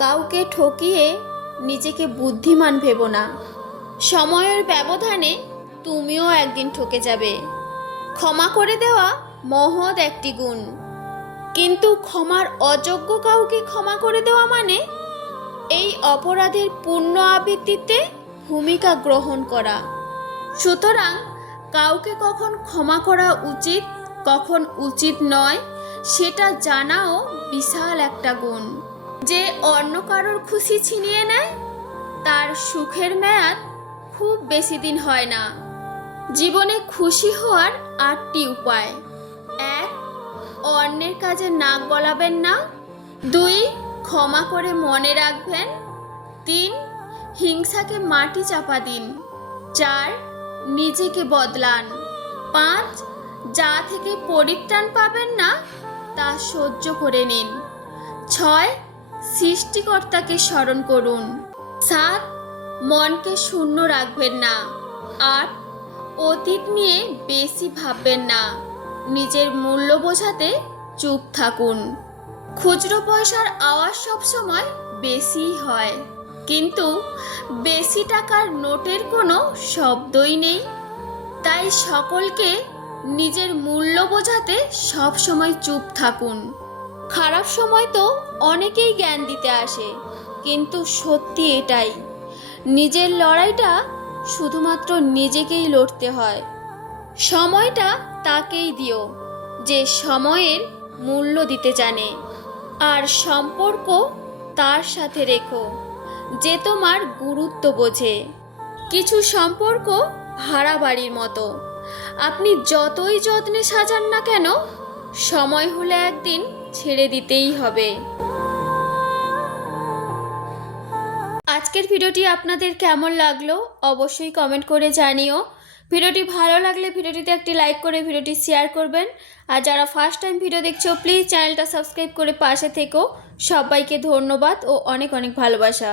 কাউকে ঠকিয়ে নিজেকে বুদ্ধিমান ভেবো না। সময়ের ব্যবধানে তুমিও একদিন ঠকে যাবে। ক্ষমা করে দেওয়া মহৎ একটি গুণ, কিন্তু ক্ষমার অযোগ্য কাউকে ক্ষমা করে দেওয়া মানে এই অপরাধের পূর্ণ আবৃত্তিতে ভূমিকা গ্রহণ করা। সুতরাং কাউকে কখন ক্ষমা করা উচিত, কখন উচিত নয়, সেটা জানাও বিশাল একটা গুণ। যে অন্য কারোর খুশি ছিনিয়ে নেয় তার সুখের মেয়াদ খুব বেশি দিন হয় না। জীবনে খুশি হওয়ার 8টি উপায়: 1. অন্যের কাজে নাক গলাবেন না। 2. ক্ষমা করে মনে রাখবেন। 3. হিংসাকে মাটি চাপা দিন। 4. নিজেকে বদলান। 5. যা থেকে পরিত্রাণ পাবেন না তা সহ্য করে নিন। 6. সৃষ্টিকর্তাকে স্মরণ করুন। 7. মনকে শূন্য রাখবেন না। 8. অতীত নিয়ে বেশি ভাববেন না। নিজের মূল্য বোঝাতে চুপ থাকুন। খুচরো পয়সার আওয়াজ সবসময় বেশি হয়, কিন্তু বেশি টাকার নোটের কোনো শব্দই নেই। তাই সকলকে নিজের মূল্য বোঝাতে সবসময় চুপ থাকুন। খারাপ সময় তো অনেকেই জ্ঞান দিতে আসে, কিন্তু সত্যি এটাই, নিজের লড়াইটা শুধুমাত্র নিজেকেই লড়তে হয়। সময়টা তাকেই দিও যে সময়ের মূল্য দিতে জানে, আর সম্পর্ক তার সাথে রেখো যে তোমার গুরুত্ব বোঝে। কিছু সম্পর্ক ভাড়া বাড়ির মতো, আপনি যতই যত্নে সাজান না কেন, সময় হলে একদিন ছেড়ে দিতেই হবে। আজকের ভিডিওটি আপনাদের কেমন লাগলো অবশ্যই কমেন্ট করে জানিও। ভিডিওটি ভালো লাগলে ভিডিওটিতে একটি লাইক করে ভিডিওটি শেয়ার করবেন। আর যারা ফার্স্ট টাইম ভিডিও দেখছো প্লিজ চ্যানেলটা সাবস্ক্রাইব করে পাশে থেকো। সবাইকে ধন্যবাদ ও অনেক অনেক ভালোবাসা।